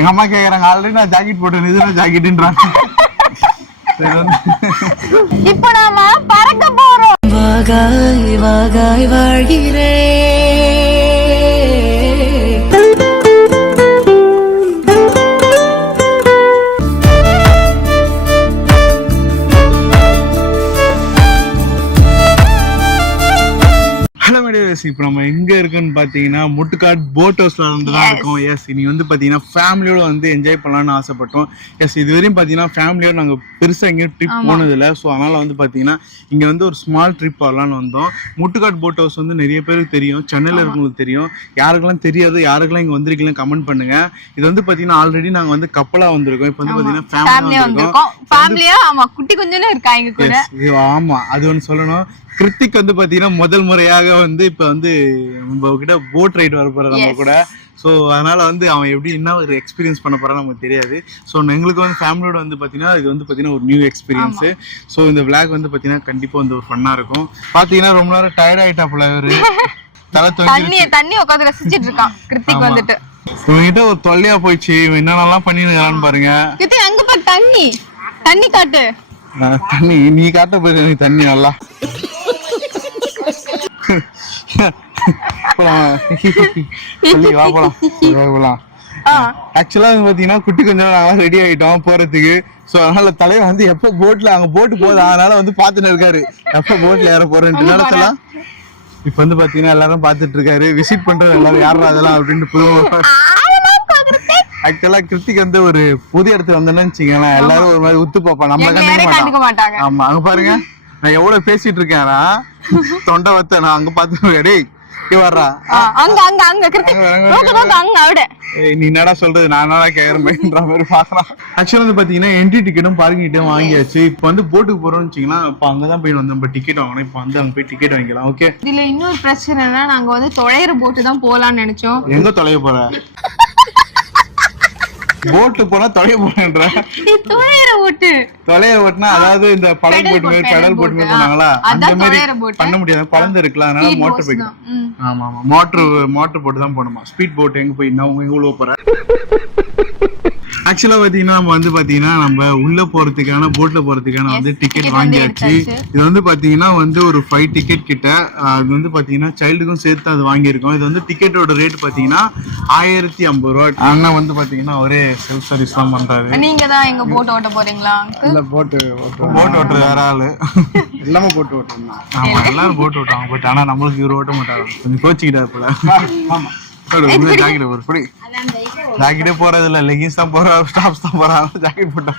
எங்க அம்மா கேக்குறாங்க ஆல்ரெடி நான் ஜாக்கெட் போட்டேன் இதுதான் ஜாக்கெட்ன்றாங்க. இப்போ நாம பறக்க போறோம். வாகாய் வாகாய் வாழ்கிறேன். இப்போ நம்ம எங்க இருக்குன்னு பாத்தீங்கன்னா முட்டுக்காட் போட் ஹவுஸ்ல தான் இருக்கோம். எஸ் இனி வந்து பாத்தீங்கன்னா ஃபேமிலியோட வந்து என்ஜாய் பண்ணலாம்னு ஆசைப்பட்டோம். எஸ் இது வரையும் பாத்தீங்கன்னா ஃபேமிலியோட நாங்க பெருசா எங்கேயும் ட்ரிப் போனது இல்லை. ஸோ அதனால வந்து பாத்தீங்கன்னா இங்க வந்து ஒரு ஸ்மால் ட்ரிப் வரலான்னு வந்தோம். முட்டுக்காட் போட் ஹவுஸ் வந்து நிறைய பேருக்கு தெரியும், சென்னையில இருக்கவங்களுக்கு தெரியும். யாருக்கெல்லாம் தெரியாது, யாருக்கெல்லாம் இங்க வந்திருக்கீங்க கமெண்ட் பண்ணுங்க. இது வந்து பாத்தீங்கன்னா ஆல்ரெடி நாங்க வந்து கப்பலா வந்திருக்கோம். இப்போ வந்து பாத்தீங்கன்னா ஃபேமிலியா வந்திருக்கோம். ஃபேமிலியா ஆமா குட்டி கொஞ்சம் இருக்கா எங்க கூட. ஆமா அது ஒன்று சொல்லணும். கிருத்திக் வந்து பாத்தீங்கன்னா முதல் முறையாக வந்து இப்ப வந்து நம்ம கிட்ட போட் ரைடு வர போற நம்ம கூட. ஸோ அதனால வந்து அவன் எப்படி என்ன ஒரு எக்ஸ்பீரியன்ஸ் பண்ண போறான்னு நமக்கு தெரியாது. ஸோ எங்களுக்கு வந்து ஃபேமிலியோட வந்து பாத்தீங்கன்னா இது வந்து பாத்தீங்கன்னா ஒரு நியூ எக்ஸ்பீரியன்ஸ். ஸோ இந்த விளாக் வந்து பாத்தீங்கன்னா கண்டிப்பா வந்து ஒரு ஃபன்னா இருக்கும். பாத்தீங்கன்னா ரொம்ப நேரம் டயர்ட் ஆயிட்டாப்புல அவரு தலை தண்ணி உட்காந்து ரசிச்சிட்டு இருக்கான் கிருத்திக் வந்துட்டு. இவங்கிட்ட ஒரு தொல்லையா போயிடுச்சு, என்னென்னலாம் பண்ணிருக்கான்னு பாருங்க. அங்க பாரு தண்ணி தண்ணி காட்டு. தண்ணி நீ காட்ட போயிரு எனக்கு தண்ணி நல்லா. ஆக்சுவலா பாத்தீங்கன்னா குட்டி கொஞ்சம் நாங்க ரெடி ஆயிட்டோம் போறதுக்கு. சோ அதனால தலைவர் வந்து எப்ப போட்ல அங்க போட்டு போகுது அதனால வந்து பாத்துட்டு இருக்காரு எப்ப போட்ல ஏற போறேன்னு நினைச்சலாம். இப்ப வந்து பாத்தீங்கன்னா எல்லாரும் பாத்துட்டு இருக்காரு, விசிட் பண்றது எல்லாரும் யாரா அதெல்லாம் அப்படின்ட்டு. ஆக்சுவலா கிருத்திக் வந்து ஒரு புது இடத்துல வந்தோன்னு வச்சுக்கோங்களேன், எல்லாரும் ஒரு மாதிரி உத்து பார்ப்பான், நம்ம கண்டுக்க மாட்டாங்க. ஆமா அங்க பாருங்க நான் எவ்வளவு பேசிட்டு இருக்கேன், தொண்டை வத்த நான் அங்க பாத்து டேய் வர்றா நீ என்னடா சொல்றது நான் என்னடா கேக்குறேன்ற மாதிரி பாக்குறான். ஆக்சுவலா வந்து பாத்தீங்கன்னா என்ட்ரி டிக்கெட்டும் பார்க்கிங் டிக்கெட்டும் வாங்கியாச்சு. இப்ப வந்து போட்டுக்கு போறோம்னு வச்சுக்கலாம். இப்ப அங்கதான் போய் வந்து நம்ம டிக்கெட் வாங்கணும். இப்ப வந்து அங்க போய் டிக்கெட் வாங்கிக்கலாம். ஓகே இதுல இன்னொரு பிரச்சனைனா நாங்க வந்து தொலைற போட்டு தான் போலாம்னு நினைச்சோம். எங்க தொலைய போற? போட்ல போனா தொலைய போறேன்ற தொலைய ஓட்டுனா அதாவது இந்த படல் போட்டு மாதிரி பெடல் போட்டு மாதிரி போனாங்களா அந்த மாதிரி பண்ண முடியாது, குழந்தை இருக்கலாம். அதனால மோட்டர் பைக். ஆமா ஆமா மோட்டர் போட்டு தான் போகணுமா. ஸ்பீட் போட் எங்க போய் நான் எங்க உள்ள போறேன். ஆக்சுவலா பாத்தீங்கன்னா நம்ம வந்து பாத்தீங்கன்னா நம்ம உள்ள போறதுக்கான போட்ல போறதுக்கான வந்து டிக்கெட் வாங்கியாச்சு. இது வந்து பாத்தீங்கன்னா வந்து ஒரு 5 டிக்கெட் கிட்ட. அது வந்து பாத்தீங்கன்னா சைல்டுக்கும் சேர்த்து அது வாங்கியிருக்கோம். இது வந்து டிக்கெட்டோட ரேட் பாத்தீங்கன்னா 1050 ரூபாய். அண்ணா வந்து பாத்தீங்கன்னா ஒரே செல்ஃப் சர்வீஸ் தான் பண்றாரு. நீங்க தான் எங்க போட் ஓட்ட போறீங்களா? இல்ல போட் ஓட்டுறது வேற ஆளு எல்லாமே போட்டு ஓட்டுறோம். ஆமா எல்லாரும் போட்டு ஓட்டுவாங்க. பட் ஆனா நம்மளுக்கு இவரு ஓட்ட மாட்டாரு, கொஞ்சம் கோச்சிக்கிட்டாரு போல. ஆமா ஜாக்கெட் ஒரு புடி ஜாக்கெட்டே போறது இல்ல, லெகின்ஸ் தான் போறாரு, ஸ்டாப்ஸ் தான் போறாரு, ஜாக்கெட் போட்டா.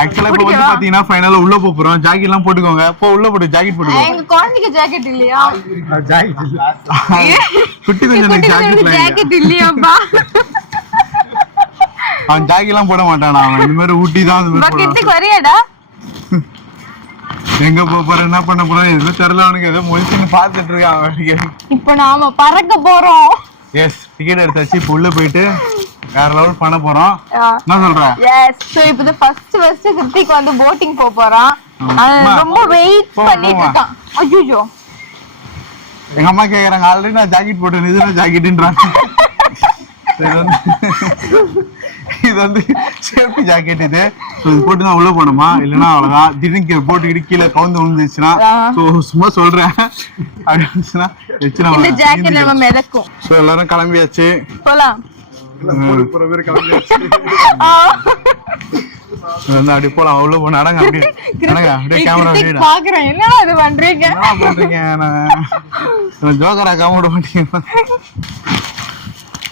ஆக்சுவலா இப்ப வந்து பாத்தீங்கன்னா ஃபைனலா உள்ள போறோம். ஜாக்கெட் எல்லாம் போட்டுக்கோங்க. போ உள்ள போட்டு ஜாக்கெட் போட்டுக்கோங்க. எங்க குழந்தைக்கு ஜாக்கெட் இல்லையா? ஜாக்கெட் இல்ல குட்டி கொஞ்சம் ஜாக்கெட் இல்லையாப்பா. அவன் ஜாக்கெட் எல்லாம் போட மாட்டானா, அவன் இந்த மாதிரி ஊட்டி தான் இந்த மாதிரி பக்கத்துக்கு வரியாடா. எங்க போற என்ன பண்ண போறோம் எதுவும் தெரியல. அவனுக்கு ஏதோ மொழிச்சுன்னு பாத்துட்டு இருக்கான். இப்ப நாம பறக்க போறோம். எஸ் டிக்கெட் எடுத்தாச்சு. இப்ப உள்ள போயிட்டு வேற லெவல் பண்ண போறோம். என்ன சொல்ற? எஸ் சோ இப்போ ஃபர்ஸ்ட் கிருத்திக் வந்து போட்டிங் போறான். ரொம்ப வெயிட் பண்ணிட்டு இருக்கான். ஐயோ எங்க அம்மா கேக்குறாங்க ஆல்ரெடி நான் ஜாக்கெட் போட்டேன் இதுதான் ஜாக்கெட்ன்றாங்க. இது வந்து சேஃப்டி ஜாக்கெட். இது போட்டு தான் உள்ள போனோமா, இல்லன்னா அவ்வளவுதான். திடீர்னு போட்டுக்கிட்டு கீழே கவுந்து விழுந்துச்சுன்னா சும்மா சொல்றேன் எல்லாரும் கிளம்பியாச்சு. போலாம் அப்படி போலாம். உள்ள போன அடங்க அப்படியே கேமரா பாக்குறேன். என்னடா இது பண்றீங்க ஜோக்கரா காமெடி மாட்டீங்க.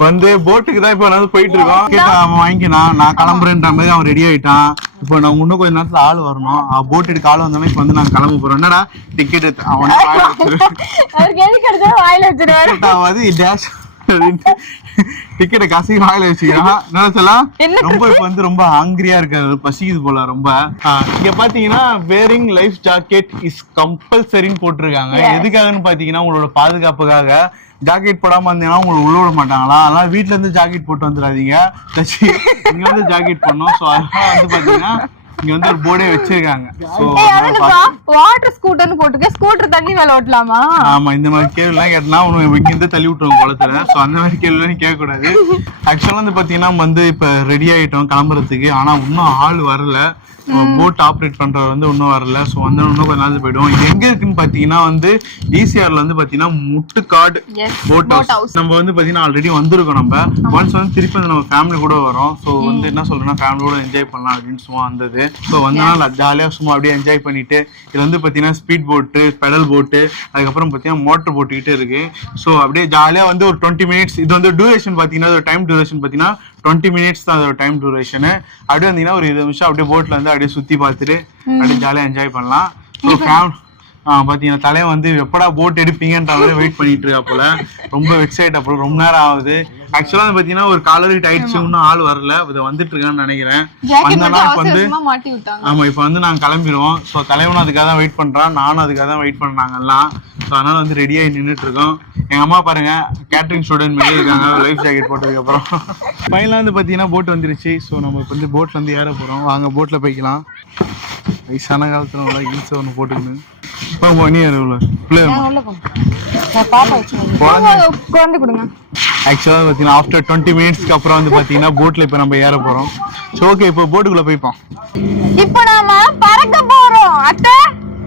வந்து போட்டுக்கு தான் இப்ப வந்து போயிட்டு இருக்கோம். அவன் வாங்கிக்கலாம் நான் கிளம்புறேன்ற மாதிரி அவன் ரெடி ஆயிட்டான். இப்போ நான் இன்னும் கொஞ்ச நேரத்துல ஆள் வரணும். போட் எடுக்க ஆள் வந்தாலும் இப்ப வந்து நாங்க கிளம்ப போறோம். என்னடா டிக்கெட் அவன் டிக்கெட்டை கசி வாயில வச்சுக்கிறான். நினைச்சலாம் ரொம்ப இப்ப வந்து ரொம்ப ஹங்கிரியா இருக்காரு, பசிக்குது போல ரொம்ப. இங்க பாத்தீங்கன்னா வேரிங் லைஃப் ஜாக்கெட் இஸ் கம்பல்சரின்னு போட்டிருக்காங்க. எதுக்காகன்னு பாத்தீங்கன்னா உங்களோட பாதுகாப்புக்காக. ஜாக்கெட் போடாம இருந்தீங்கன்னா உங்களுக்கு உள்ள விட மாட்டாங்களா, அதனால வீட்டுல இருந்து ஜாக்கெட் போட்டு வந்துடாதீங்க, இங்க வந்து ஜாக்கெட் பண்ணோம். ஸோ அதனால வந்து பாத்தீங்கன்னா இங்க வந்து ஒரு போர்டே வச்சிருக்காங்க. சோ வாட்டர் ஸ்கூட்டர்னு போட்டுக்க, ஸ்கூட்டர் தண்ணி மேல ஓட்டலாமா? ஆமா, இந்த மாதிரி கேள்வி எல்லாம் கேட்டா உனக்கு இங்க இருந்து தள்ளி விட்டுருவோம் குளத்துல. சோ அந்த மாதிரி கேள்வி எல்லாம் கேட்க கூடாது. ஆக்சுவலா வந்து பாத்தீங்கன்னா வந்து இப்ப ரெடி ஆயிட்டோம் கிளம்புறதுக்கு. ஆனா இன்னும் ஆள் வரல, போட் ஆப்ரேட் பண்றவர் வந்து இன்னும் வரல. ஸோ வந்து இன்னும் கொஞ்ச நாள் போயிடுவோம். இது எங்க இருக்குன்னு பாத்தீங்கன்னா வந்து ஈசிஆர்ல வந்து பாத்தீங்கன்னா முட்டுக்காடு போட் ஹவுஸ். நம்ம வந்து பாத்தீங்கன்னா ஆல்ரெடி வந்திருக்கோம். நம்ம ஒன்ஸ் வந்து திருப்பி வந்து நம்ம ஃபேமிலி கூட வரோம். ஸோ வந்து என்ன சொல்றேன்னா ஃபேமிலி கூட என்ஜாய் பண்ணலாம் அப்படின்னு சும்மா வந்தது. ஸோ வந்தனால ஜாலியா சும்மா அப்படியே என்ஜாய் பண்ணிட்டு, இது வந்து பாத்தீங்கன்னா ஸ்பீட் போட்டு, பெடல் போட்டு, அதுக்கப்புறம் பாத்தீங்கன்னா மோட்டர் போட்டுக்கிட்டு இருக்கு. ஸோ அப்படியே ஜாலியா வந்து ஒரு 20 மினிட்ஸ். இது வந்து டியூரேஷன் பாத்தீங்கன்னா டைம் டியூரேஷன் பாத்தீங்கன்னா 20 மினிட்ஸ் தான் அதோட டைம் டியூரேஷன். அப்படியே வந்தீங்கன்னா ஒரு 20 நிமிஷம் அப்படியே போட்ல வந்து அப்படியே சுத்தி பார்த்துட்டு அப்படியே ஜாலியா என்ஜாய் பண்ணலாம். ஸோ பாத்தீங்கன்னா தலைவன் வந்து எப்படா போட் எடுப்பீங்கன்ற மாதிரி வெயிட் பண்ணிட்டு இருக்கா போல. ரொம்ப எக்ஸைட். அப்புறம் ரொம்ப நேரம் ஆகுது. ஆக்சுவலா வந்து பாத்தீங்கன்னா ஒரு காலரி ஆயிடுச்சு, இன்னும் ஆள் வரல. இது வந்துட்டு இருக்கான்னு நினைக்கிறேன். வந்து ஆமா, இப்ப வந்து நாங்க கிளம்பிடுவோம். ஸோ தலைவனும் அதுக்காக தான் வெயிட் பண்றான், நானும் அதுக்காக தான் வெயிட் பண்றாங்க எல்லாம். ஸோ அதனால வந்து ரெடியாகி நின்றுட்டு இருக்கோம். எங்க அம்மா பாருங்க கேட்டரிங் ஸ்டூடெண்ட் வெளியே இருக்காங்க லைஃப் ஜாக்கெட் போட்டதுக்கு அப்புறம். ஃபைனலாக வந்து பாத்தீங்கன்னா போட் வந்துருச்சு. ஸோ நம்ம இப்போ வந்து போட்ல வந்து ஏற போறோம். வாங்க போட்ல போய்க்கலாம். வயசான காலத்துல நல்லா ஈஸியா ஒன்று போட்டுக்கணும். ஆக்சுவலா பாத்தீங்கன்னா ஆஃப்டர் 20 மினிட்ஸ்க்கு அப்புறம் வந்து பாத்தீங்கன்னா போட்ல இப்ப நம்ம ஏற போறோம். சோ ஓகே, இப்போ போட்டுக்குள்ள போய்ப்போம். இப்போ நாம பறக்க போறோம். அத்தை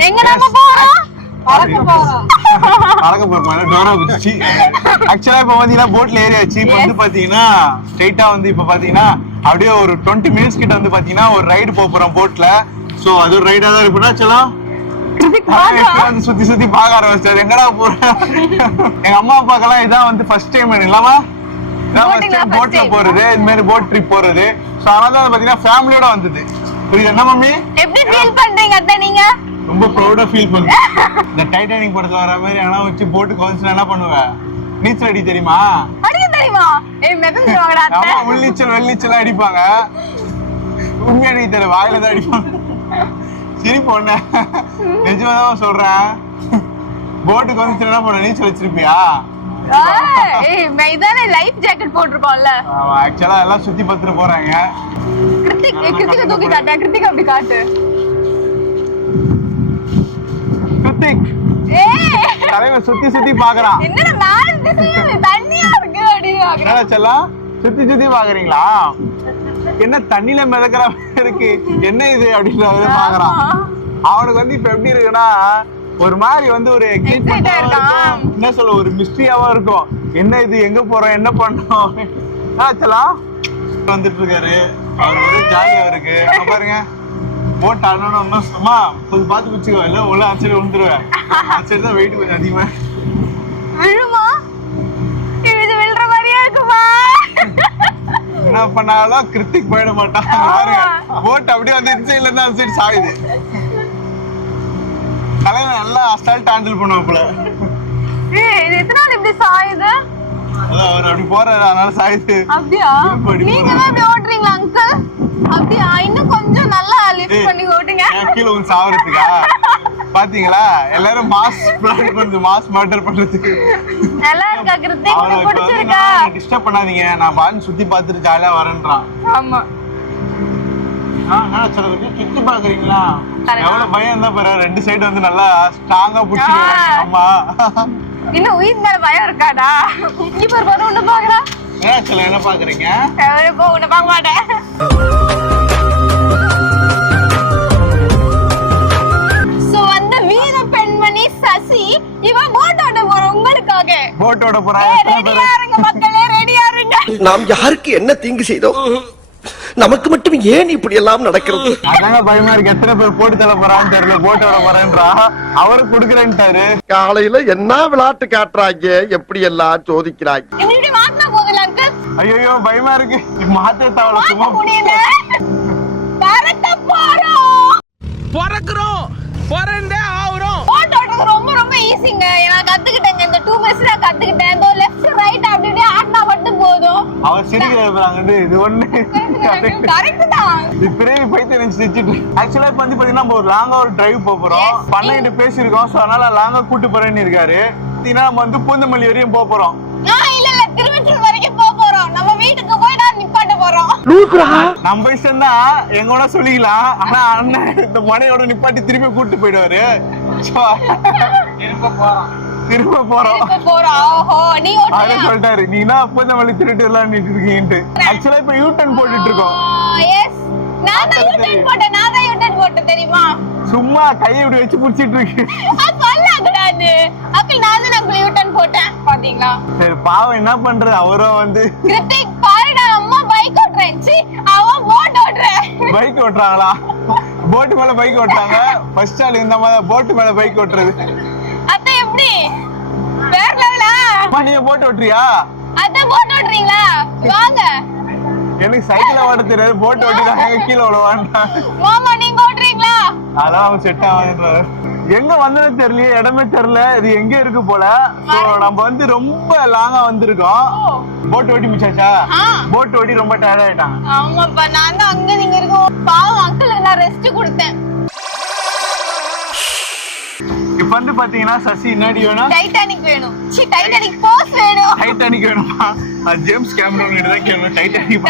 எங்க நாம போறோம்? பறக்க போறோம். பறக்க போறோம். டோரா குச்சி. ஆக்சுவலா இப்ப பாத்தீங்கன்னா போட்ல ஏறியாச்சு. இப்போ வந்து பாத்தீங்கன்னா ஸ்ட்ரைட்டா வந்து இப்ப பாத்தீங்கன்னா அப்படியே ஒரு 20 மினிட்ஸ் கிட்ட வந்து பாத்தீங்கன்னா ஒரு ரைடு போறோம் போட்ல. சோ அது ஒரு ரைடா தான் இருக்குன்னா சொல்லலாம். சுத்தி சுத்தி பாக்க ஆரம்பிச்சாரு. எங்கடா போறேன். எங்க அம்மா அப்பாக்கெல்லாம் இதான் வந்து ஃபர்ஸ்ட் டைம் இல்லாமா, இதான் ஃபர்ஸ்ட் டைம் போட்ல போறது, இது மாதிரி போட் ட்ரிப் போறது. சோ அதனால பாத்தீங்கன்னா ஃபேமிலியோட வந்தது. புரியுது என்ன மம்மி? எப்படி ஃபீல் பண்றீங்க அத்தை நீங்க? ரொம்ப ப்ரௌடா ஃபீல் பண்ணுவேன். இந்த டைட்டானிக் படத்துல வர மாதிரி ஆனா வச்சு போட்டு கொஞ்சம் என்ன பண்ணுவேன், நீச்சல் அடி தெரியுமா? அடிக்க தெரியுமா? ஏய் மெதந்துவாங்கடா அத்தை. ஆமா, உள்ளீச்சல் வெள்ளீச்சல் அடிப்பாங்க. உண்மையா நீ தெரியல, வாயில தான் அடிப்பாங்க. சரி பொண்ணு, நிஜமாதான் சொல்றேன். போட்டுக்கு வந்து என்ன பண்ண, நீச்சல் வச்சிருப்பியா? Life jacket போட்டுருக்கோம்ல. ஆக்சுவலா எல்லாம் சுத்தி பார்த்துட்டு போறாங்க. கிருத்திக் தூக்கி காட்டு. கிருத்திக் அப்படி காட்டு. கிருத்திக் தலைவன் சுத்தி சுத்தி பாக்குறான். என்னடா தண்ணியா இருக்கு அப்படின்னு செல்லாம் சுத்தி சுத்தி பாக்குறீங்களா? என்ன தண்ணில மிதக்கிற இருக்கு, என்ன இது அப்படின்னு பாக்குறான். அவனுக்கு வந்து இப்ப எப்படி இருக்குன்னா ஒரு மாதிரி வந்து ஒரு என்ன சொல்ல, ஒரு மிஸ்ட்ரியாவும் இருக்கும். என்ன இது, எங்க போறோம், என்ன பண்ணோம் செல்லாம் வந்துட்டு இருக்காரு. அவரு ஒரே ஜாலியா இருக்கு. பாருங்க போட் ஆடணும் சும்மா கொஞ்சம் பார்த்து பிடிச்சிக்கோ, இல்ல உள்ள ஆச்சரிய விழுந்துருவேன். ஆச்சரிய தான் வெயிட் கொஞ்சம் அதிகமா விழுமா, இது விழுற மாதிரியே இருக்குமா. என்ன பண்ணாலும் கிருத்திக் போயிட மாட்டான். போட் அப்படியே வந்து இந்த சைட்ல இருந்து அந்த சைடு சாயுது. தலைவன் நல்லா அசால்ட் ஹேண்டில் பண்ணுவாப்புல. இது எத்தனை நாள் இப்படி சாயுது? அதான் அவர் அப்படி போறாரு, அதனால சாயுது. அப்படியா? நீங்க தான் இப்படி ஓட்டுறீங்களா அங்கிள்? அப்படியா? இன்னும் கொஞ்சம் நல்லா லிஃப்ட் பண்ணி ஓட்டுங்க. கீழ வந்து சாவறதுக்கா? பாத்தீங்களா எல்லாரும் மாஸ் பிளான் பண்ணுது, மாஸ் மர்டர் பண்றதுக்கு. நல்லா இருக்கா கிருத்திக்? உங்களுக்கு பிடிச்சிருக்கா? டிஸ்டர்ப் பண்ணாதீங்க, நான் பாத்து சுத்தி பார்த்துட்டு ஜாலியா வரேன்றான். ஆமா. சுத்தி பாக்குறீங்களா? எவ்வளவு பயம் தான் பாரு. ரெண்டு சைடு வந்து நல்லா ஸ்ட்ராங்கா புடிச்சிருக்காங்க. ஆமா, இன்னும் உயிர் மேல பயம் இருக்காடா? இப்ப ஒரு ஒண்ணு பாக்குறா. என்ன பாக்குறீங்க? ஒண்ணு பார்க்க மாட்டேன். சசி இவன் போட் ஓட்ட போற உங்களுக்காக. போட் ஓட்ட போறா. ரெடியா இருங்க மக்களே, ரெடியா இருங்க. நாம் யாருக்கு என்ன தீங்கு செய்தோம்? நமக்கு மட்டும் ஏன் இப்படி எல்லாம் நடக்கிறது? அதாங்க பயமா இருக்கு. எத்தனை பேர் போட்டு தள்ள போறான்னு தெரியல. போட் ஓட போறேன்றா, அவரு குடுக்குறேன்ட்டாரு. காலையில என்ன விளையாட்டு காட்டுறாங்க, எப்படி எல்லாம் சோதிக்கிறாங்க. இப்படி மாத்தினா போதுல அங்கிள். ஐயோ பயமா இருக்கு. மாத்த தவள சும்மா முடியல. பறக்க போறோம். பறக்குறோம். பறந்தே ஆவறோம். போட் ஓட்டுறது ரொம்ப ரொம்ப ஈஸிங்க. நான் கத்துக்கிட்டேங்க. இந்த 2 மினிட்ஸ் நான் கத்துக்கிட்டேன். இந்த லெஃப்ட் ரைட் அப்படி அப்படியே ஆட்னா மட்டும் போதும். அவர் சிரிக்கிறாங்க. இது ஒண்ணு கரெக்ட் தான். இப்பவே பைத்தியம் நினைச்சு சிரிச்சிட்டு. ஆக்சுவலா இப்ப வந்து பாத்தீங்கன்னா நம்ம ஒரு லாங்கா ஒரு டிரைவ் போறோம். பண்ணையிட்ட பேசியிருக்கோம். சோ அதனால லாங்கா கூட்டு போறேன்னு இருக்காரு. பாத்தீங்கன்னா நம்ம வந்து பூந்தமல்லி வரையும் போறோம். இல்ல திருவெற்றியூர் வரைக்கும் போறோம். நம்ம வீட்டுக்கு போய் நான் நிப்பாட்ட போறோம். நம்ம இஷ்டம் தான் எங்க வேணா சொல்லிக்கலாம். ஆனா அண்ணன் இந்த மனையோட நிப்பாட்டி திருப்பி கூட்டு போயிடுவாரு. திரும்ப போறோம் ஓஹோ நீ அவரே சொல்லிட்டாரு, நீனா அப்போ இந்த வழி திருட்டு எல்லாம் இருக்கீங்கன்ட்டு. ஆக்சுவலா இப்ப யூ-டர்ன் போட்டுட்டு இருக்கோம். எஸ் நான் தான் யூ-டர்ன் போட்டேன் தெரியுமா? சும்மா கையை இப்படி வச்சு புடிச்சிட்டு இருக்கு. சொல்லக்கூடாது அக்கா, நான் தான் யூ-டர்ன் போட்டேன் பாத்தீங்களா? சரி பாவம் என்ன பண்றது, அவரும் வந்து கிருத்திக் பாருடா, அம்மா பைக் ஓட்டுறேன், அவன் போட் ஓட்டுறேன். பைக் ஓட்டுறாங்களா? போட்டு மேல பைக் ஓட்டுறாங்க. ஃபர்ஸ்ட் ஆள் இந்த மாதிரி போட்டு மேல பைக் ஓட்டுறது. அத்தை எப்படி வேற லெவலா? நீங்க போட்டு ஓட்டுறியா? அத்தை போட் ஓட்டுறீங்களா? வாங்க. எனக்கு சைக்கிள் ஓட்ட தெரியாது, போட்டு ஓட்டிதான் கீழே விழுவான்டா. மாமா நீங்க ஓட்டுறீங்களா? அதான் அவன் செட் ஆகுன்றாரு. எங்க வந்ததுன்னு தெரியல, இடமே தெரியல, இது எங்க இருக்கு போல. சோ நம்ம வந்து ரொம்ப லாங்கா வந்திருக்கோம். போட் ஓட்டி முடிச்சாச்சா? போட் ஓட்டி ரொம்ப டயர்ட் ஆயிட்டாங்க. ஆமாப்பா, நான் தான் அங்க நீங்க இருக்கோம். பாவம் அங்கிளுக்கு நான் ரெஸ்ட் கொடுத்தேன். இப்ப வந்து பாத்தீங்கன்னா சசி என்னடி வேணும்? டைட்டானிக் வேணும். டைட்டானிக் போஸ் வேணும். டைட்டானிக் வேணுமா? ஜேம்ஸ் கேமரூன் கிட்ட தான் கேட்கணும்.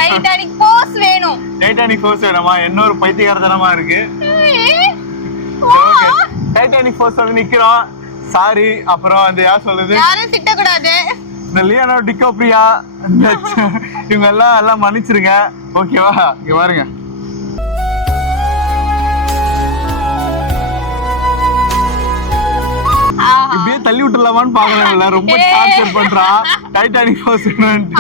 டைட்டானிக் போஸ் வேணும். டைட்டானிக் போஸ் வேணுமா? என்ன ஒரு பைத்தியக்காரத்தனமா இருக்கு. டைட்டானிக் போஸ் வந்து நிக்கிறோம். சாரி. அப்புறம் வந்து யார் சொல்லுது, யாரும் திட்டக்கூடாது. இந்த லியோனோ டிகாப்ரியோ இவங்க எல்லாம் மன்னிச்சிருங்க. ஓகேவா? இங்க பாருங்க, இப்படியே தள்ளி விட்டுலாமான்னு பாக்கலாம்ல. ரொம்ப டார்ச்சர் பண்றான். டைட்டானிக் போஸ்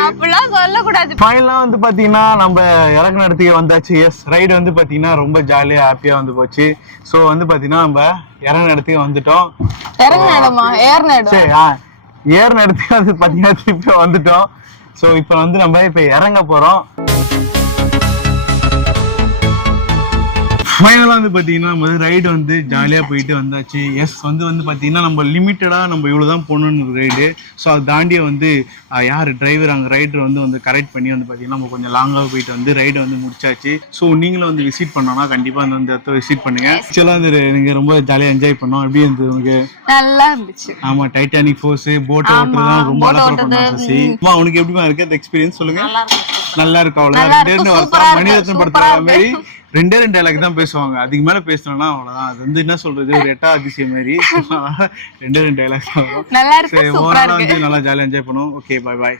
அப்படிலாம் சொல்லக்கூடாது. ஃபைனலா வந்து பாத்தீங்கன்னா நம்ம இறக்குன இடத்துக்கு வந்தாச்சு. எஸ், ரைடு வந்து பாத்தீங்கன்னா ரொம்ப ஜாலியா ஹாப்பியா வந்து போச்சு. சோ வந்து பாத்தீங்கன்னா நம்ம இறங்குன இடத்துக்கு வந்துட்டோம். இறங்குன இடமா? ஏறுன இடம். சரி, ஏறுன இடத்துக்கு வந்து பாத்தீங்கன்னா திருப்பி வந்துட்டோம். சோ இப்ப வந்து நம்ம இப்ப இறங்க போறோம். ஃபைனலா வந்து பாத்தீங்கன்னா நம்ம ரைடு வந்து ஜாலியா போயிட்டு வந்தாச்சு. எஸ், வந்து பாத்தீங்கன்னா நம்ம லிமிட்டடா நம்ம இவ்வளவுதான் போகணும்னு ரைடு. ஸோ அதை தாண்டிய வந்து யார் டிரைவர் அங்கே ரைடர் வந்து கரெக்ட் பண்ணி வந்து பாத்தீங்கன்னா நம்ம கொஞ்சம் லாங்காக போயிட்டு வந்து ரைடு வந்து முடிச்சாச்சு. ஸோ நீங்களும் வந்து விசிட் பண்ணோம்னா கண்டிப்பா அந்த இடத்த விசிட் பண்ணுங்க. ஆக்சுவலா வந்து நீங்க ரொம்ப ஜாலியா என்ஜாய் பண்ணோம். எப்படி இருந்தது உங்களுக்கு? நல்லா இருந்துச்சு. ஆமா, டைட்டானிக் ஃபோர்ஸ் போட் ஓட்டுறதுலாம் ரொம்ப அழகா பண்ணாங்க. சசி, உனக்கு எப்படிமா இருக்கு அந்த எக்ஸ்பீரியன்ஸ்? சொல்லுங்க. நல்லா இருக்கும். அவ்வளவுதான். மணிரத்னம் படத்துல மாதிரி 2 டைலாக் தான் பேசுவாங்க. அதுக்கு மேல பேசணும்னா அவ்வளவுதான். அது வந்து என்ன சொல்றது, ஒரு 8ஆம் அதிசயம் மாதிரி 2 டைலாக் தான் வரும். நல்லா இருக்கு. சரி, ஓவராலா வந்து நல்லா ஜாலியா என்ஜாய் பண்ணுவோம். Okay, bye bye.